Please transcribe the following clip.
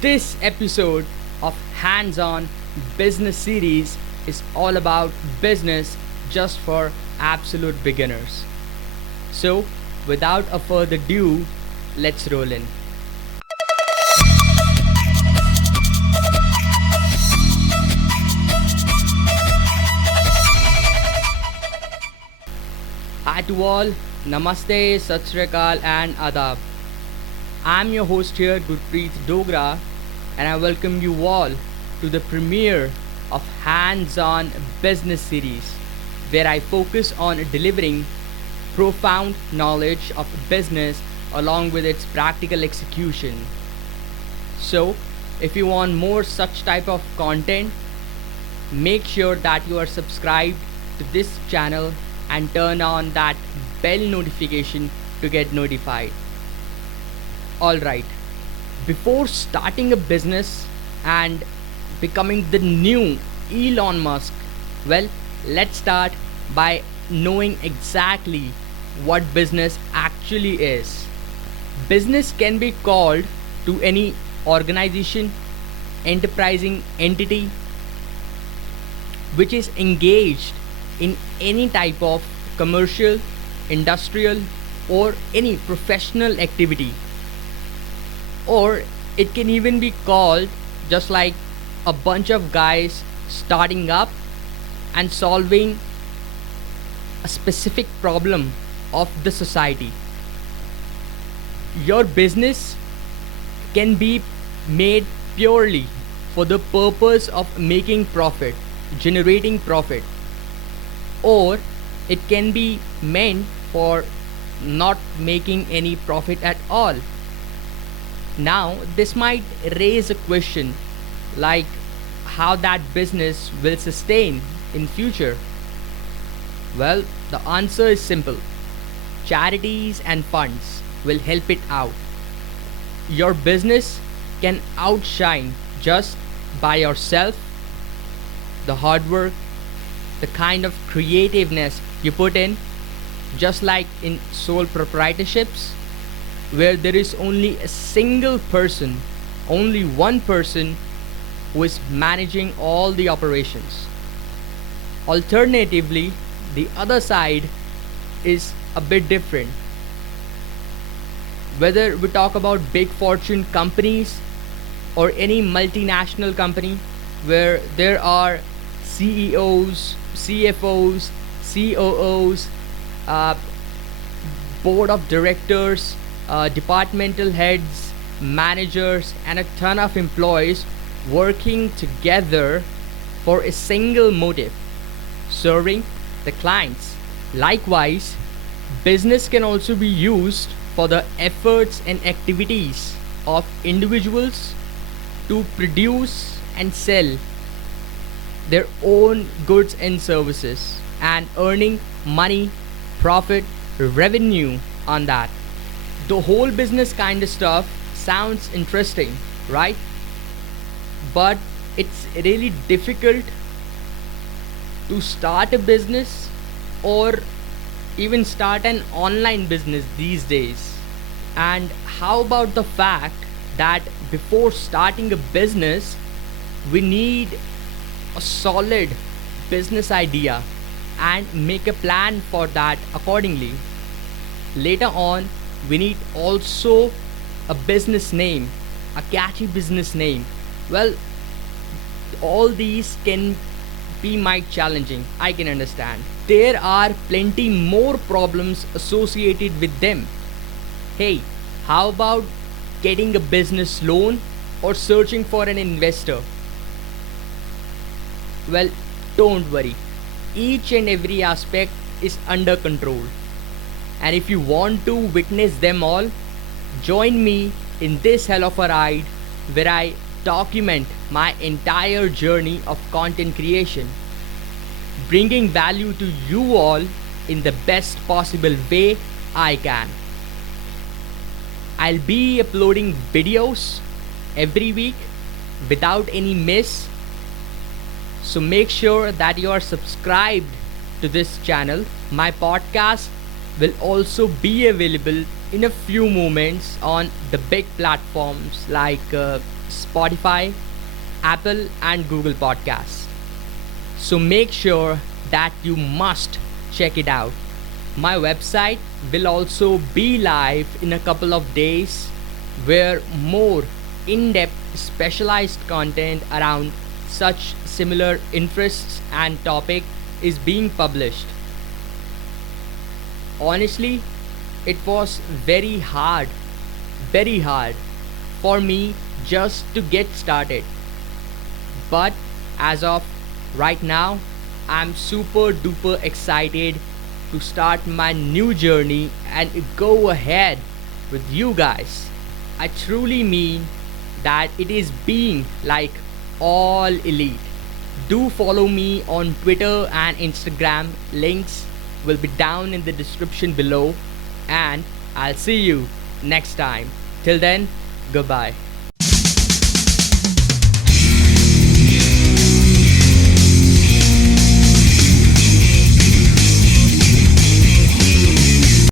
This episode of Hands On Business Series is all about business just for absolute beginners. So, without a further ado, let's roll in. Hi to all, Namaste, Sat Sri Akal, and Adab. I'm your host here, Gurpreet Dogra, and I welcome you all to the premiere of Hands On Business Series, where I focus on delivering profound knowledge of business along with its practical execution. So, if you want more such type of content, make sure that you are subscribed to this channel and turn on that bell notification to get notified. Alright, before starting a business and becoming the new Elon Musk, well, let's start by knowing exactly what business actually is. Business can be called to any organization, enterprising entity which is engaged in any type of commercial, industrial, or any professional activity. Or it can even be called just like a bunch of guys starting up and solving a specific problem of the society. Your business can be made purely for the purpose of making profit, generating profit, or it can be meant for not making any profit at all. Now, this might raise a question like how that business will sustain in future. Well, the answer is simple. Charities and funds will help it out. Your business can outshine just by yourself, the hard work, the kind of creativeness you put in, just like in sole proprietorships, where there is only a single person, only one person who is managing all the operations. Alternatively, the other side is a bit different. Whether we talk about big fortune companies or any multinational company where there are CEOs, CFOs, COOs, board of directors, departmental heads, managers, and a ton of employees working together for a single motive, serving the clients. Likewise, business can also be used for the efforts and activities of individuals to produce and sell their own goods and services and earning money, profit, revenue on that. The whole business kind of stuff sounds interesting, right? But it's really difficult to start a business or even start an online business these days. And how about the fact that before starting a business, we need a solid business idea and make a plan for that accordingly. Later on, we need also a business name, a catchy business name. Well, all these can be might challenging, I can understand. There are plenty more problems associated with them. Hey, how about getting a business loan or searching for an investor? Well, don't worry. Each and every aspect is under control. And if you want to witness them all, join me in this hell of a ride where I document my entire journey of content creation, bringing value to you all in the best possible way I can. I'll be uploading videos every week without any miss. So make sure that you are subscribed to this channel. My podcast will also be available in a few moments on the big platforms like Spotify, Apple, and Google Podcasts. So make sure that you must check it out. My website will also be live in a couple of days where more in depth specialized content around such similar interests and topic is being published. Honestly, it was very hard for me just to get started. But as of right now, I'm super duper excited to start my new journey and go ahead with you guys. I truly mean that it is being like all elite. Do follow me on Twitter and Instagram. Links will be down in the description below. And I'll see you next time. Till then, goodbye.